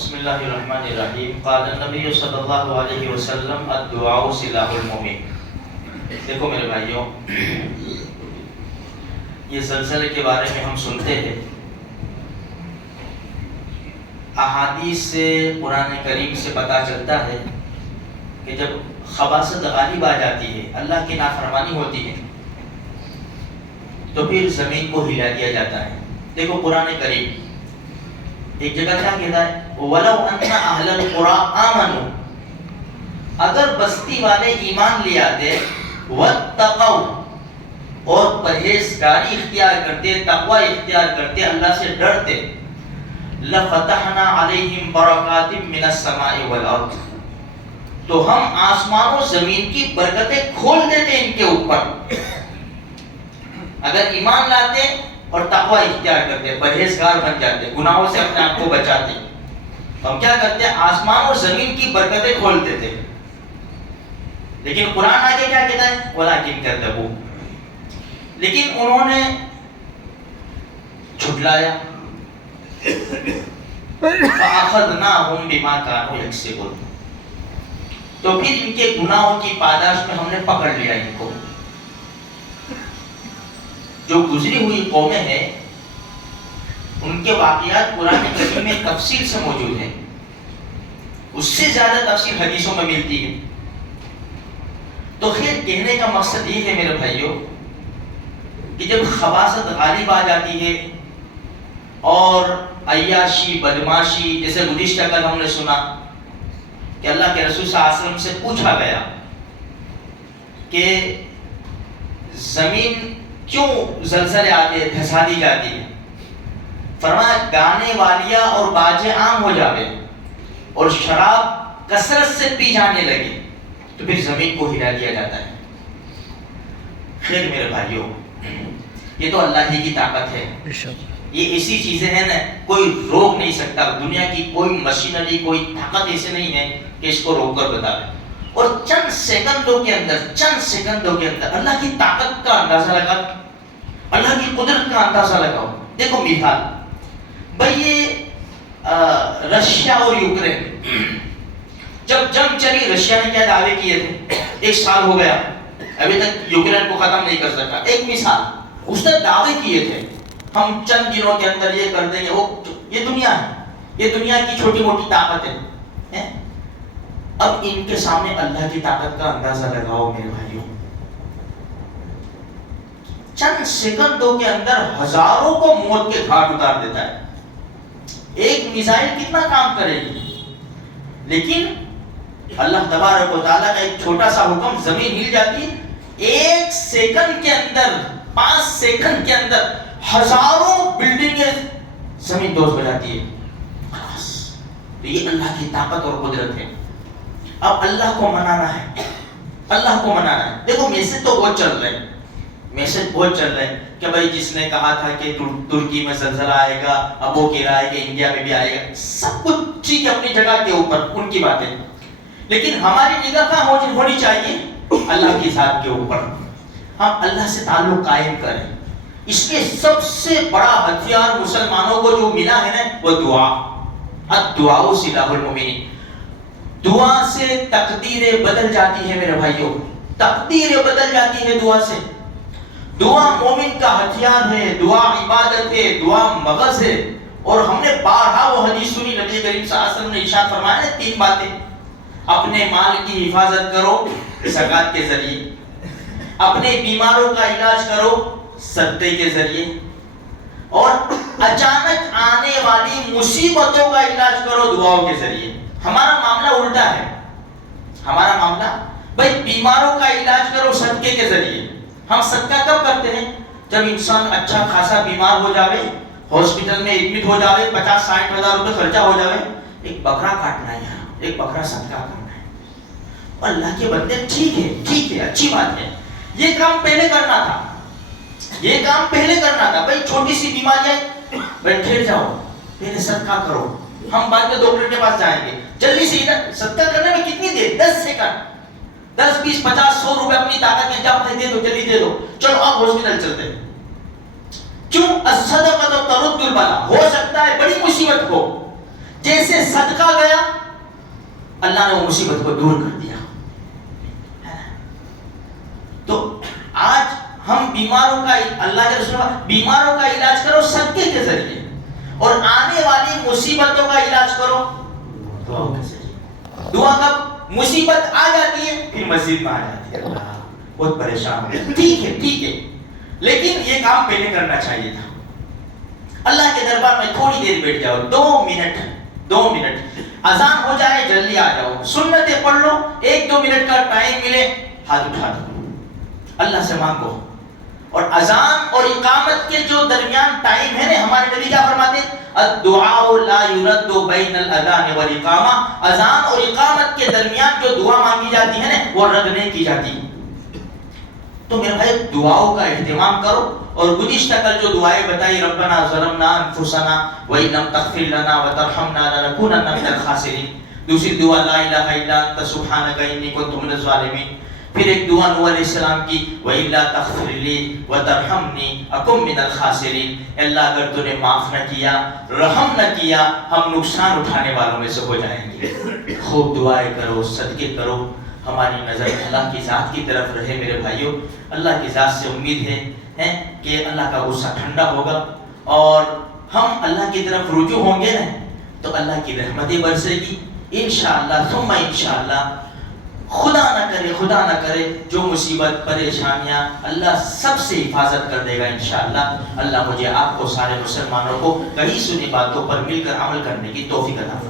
بسم اللہ الرحمن الرحیم قال النبی صلی اللہ علیہ وسلم الدعاء سلاح المؤمن۔ دیکھو میرے بھائیوں، یہ زلزلے کے بارے میں ہم سنتے ہیں، احادیث سے قرآن کریم سے پتہ چلتا ہے کہ جب خباثت غالب آ جاتی ہے، اللہ کی نافرمانی ہوتی ہے، تو پھر زمین کو ہلا دیا جاتا ہے۔ دیکھو قرآن کریم ایک جگہ کیا کہتا ہے، وَلَوْ أَنَّ أَهْلَ الْقُرَىٰ آمَنُوا، اگر بستی والے ایمان لے آتے، وَاتَّقَوْا، اور پرہیزگاری اختیار کرتے، تقوی اختیار کرتے، اللہ سے ڈرتے، لَفَتَحْنَا عَلَيْهِمْ بَرَكَاتٍ مِّنَ السَّمَاءِ وَالْأَرْضِ، تو ہم آسمان و زمین کی برکتیں کھول دیتے ان کے اوپر۔ اگر ایمان لاتے اور تقوی اختیار کرتے، پرہیزگار بن جاتے، گناہوں سے اپنے آپ کو بچاتے، ہم کیا کرتے ہیں، آسمان اور زمین کی برکتیں کھول دیتے۔ لیکن قرآن آگے کیا کہتا ہے، وَلَٰكِن كَذَّبُوا، لیکن انہوں نے جھٹلایا، فَأَخَذْنَاهُمْ بِمَا كَانُوا يَكْسِبُونَ، تو پھر ان کے گناہوں کی پاداش میں ہم نے پکڑ لیا ان کو۔ جو گزری ہوئی قومیں ہیں ان کے واقعات قرآن کریم میں تفصیل سے موجود ہیں، اس سے زیادہ تفصیل حدیثوں میں ملتی ہے۔ تو خیر کہنے کا مقصد یہ ہے میرے بھائیوں کہ جب خباثت غالب آ جاتی ہے اور عیاشی بدماشی، جیسے گزشتہ کل ہم نے سنا کہ اللہ کے رسول صلی اللہ علیہ وسلم سے پوچھا گیا کہ زمین کیوں زلزلے آتے ہیں، دھسا دی جاتی ہے، فرمایا گانے والیاں اور باجے عام ہو جاوے اور شراب کثرت سے پی جانے لگے تو پھر زمین کو ہلا دیا جاتا ہے۔ خیر میرے بھائیوں، یہ تو اللہ ہی کی طاقت ہے، یہ ایسی چیزیں ہیں نا کوئی روک نہیں سکتا، دنیا کی کوئی مشینری، کوئی طاقت ایسے نہیں ہے کہ اس کو روک کر بتاوے، اور چند سیکنڈوں کے اندر اللہ کی طاقت کا اندازہ لگا، اللہ کی قدرت کا اندازہ لگاؤ۔ دیکھو مثال، بھئی یہ رشیا اور یوکرین، جب جنگ چلی رشیا نے کیا دعوے کیے تھے، 1 سال ہو گیا ابھی تک یوکرین کو ختم نہیں کر سکا، ایک مثال، اس نے دعوے کیے تھے ہم چند دنوں کے اندر یہ کر دیں گے، وہ یہ دنیا ہے، یہ دنیا کی چھوٹی موٹی طاقت ہے۔ اب ان کے سامنے اللہ کی طاقت کا اندازہ لگاؤ میرے بھائیوں، چند سیکنڈوں کے اندر ہزاروں کو موت کے گھاٹ اتار دیتا ہے۔ ایک میزائل کتنا کام کرے گی، لیکن اللہ تبارک و تعالیٰ کا ایک چھوٹا سا حکم، زمین ہل جاتی ہے، 1 سیکنڈ کے اندر، 5 سیکنڈ کے اندر ہزاروں بلڈنگیں زمین دوز ہو جاتی ہے۔ تو یہ اللہ کی طاقت اور قدرت ہے۔ اب اللہ کو منانا ہے، اللہ کو منانا ہے۔ دیکھو میسج تو بہت چل رہے ہیں کہ بھائی جس نے کہا تھا کہ ترکی میں زلزلہ آئے گا، اب وہ کہہ رہا ہے کہ انڈیا میں بھی آئے گا، سب کچھ ٹھیک ہے اپنی جگہ کے اوپر ان کی باتیں، لیکن ہماری نگاہ کہاں ہونی چاہیے، اللہ کی ذات کے اوپر۔ ہم اللہ سے تعلق قائم کریں، اس لیے سب سے بڑا ہتھیار مسلمانوں کو جو ملا ہے نا وہ دعا، الدعاء سلاح المؤمنین۔ دعا سے تقدیریں بدل جاتی ہے میرے بھائیوں، تقدیریں بدل جاتی ہے دعا سے۔ دعا مومن کا ہتھیار ہے، دعا عبادت ہے، دعا مغز ہے، اور ہم نے بارہا وہ حدیث سنی، نبی کریم صلی اللہ علیہ وسلم نے ارشاد فرمایا ہے 3 باتیں، اپنے مال کی حفاظت کرو زکات کے ذریعے، اپنے بیماروں کا علاج کرو صدقے کے ذریعے، اور اچانک آنے والی مصیبتوں کا علاج کرو دعاؤں کے ذریعے۔ ہمارا معاملہ الٹا ہے، ہمارا معاملہ بھائی بیماروں کا علاج کرو صدقے کے ذریعے۔ ہم صدقہ کب کرتے ہیں، جب انسان اچھا خاصا بیمار ہو جاوے، ہاسپٹل میں ایڈمٹ ہو جاوے، 50-60 ہزار روپے خرچہ ہو جاوے، ایک بکرا کاٹنا ہے، یہاں ایک بکرا صدقہ کرنا ہے۔ اللہ کے بندے ٹھیک ہے اچھی بات ہے، یہ کام پہلے کرنا تھا، بھائی چھوٹی سی بیماری ہے بیٹھے جاؤ، پہلے صدقہ کرو، ہم بعد میں ڈاکٹر کے پاس جائیں گے، جلدی سے صدقہ کرنے میں کتنی دیر، 10 سیکنڈ، 10 20 50 100 روپے اپنی طاقت میں جب دے دو، جلدی دے دو، چلو آپ ہاسپٹل چلتے ہیں۔ کیوں؟ الصدقہ ترد البلا، ہو سکتا ہے بڑی مصیبت ہو، جیسے صدقہ گیا اللہ نے وہ مصیبت کو دور کر دیا. تو آج ہم بیماروں کا اللہ کے رسول بیماروں کا علاج کرو صدقے کے ذریعے اور آنے والی مصیبتوں کا علاج کرو دعا کے ذریعے. دعا کب مصیبت آ جاتی ہے پھر مسجد میں آ جاتی ہے بہت پریشان ہو. ٹھیک ہے لیکن یہ کام پہلے کرنا چاہیے تھا. اللہ کے دربار میں تھوڑی دیر بیٹھ جاؤ, 2 منٹ اذان ہو جائے جلدی آ جاؤ, سنتیں پڑھ لو, 1-2 منٹ کا ٹائم ملے ہاتھ اٹھا دو, اللہ سے مانگو. اور اذان اور اقامت کے جو درمیان ٹائم ہے نا, ہمارے نبی کیا فرماتے ہیں, الدعاء لا يرد بین الاذان والاقامہ, اذان اور اقامت کے درمیان جو دعا مانگی جاتی ہے نا وہ رد نہیں کی جاتی. تو میرے بھائی دعاؤں کا اہتمام کرو. اور گزشتہ کل جو دعائیں بتائی, ربنا ظلمنا انفسنا وان لم تغفر لنا وترحمنا لنکونن من الخاسرین. دوسری دعا لا الہ الا انت سبحانک انی کنت من الظالمین. پھر ایک دعا نوح علیہ السلام کی, وَإِلَّا تَغْفِرْ لِي وَتَرْحَمْنِي أَكُن مِّنَ الْخَاسِرِينَ. اللہ اگر تو نے معاف نہ کیا, رحم نہ کیا, ہم نقصان اٹھانے والوں میں سے ہو جائیں گے. خوب دعائیں کرو, صدقے کرو. ہماری نظر اللہ کی ذات کی طرف رہے میرے بھائیوں. اللہ کی ذات سے امید ہے کہ اللہ کا غصہ ٹھنڈا ہوگا اور ہم اللہ کی طرف رجوع ہوں گے نا تو اللہ کی رحمتیں برسے گی انشاءاللہ ثم انشاءاللہ. خدا نہ کرے جو مصیبت پریشانیاں, اللہ سب سے حفاظت کر دے گا انشاءاللہ. اللہ مجھے آپ کو سارے مسلمانوں کو کہیں سنی باتوں پر مل کر عمل کرنے کی توفیق عطا فرمائے.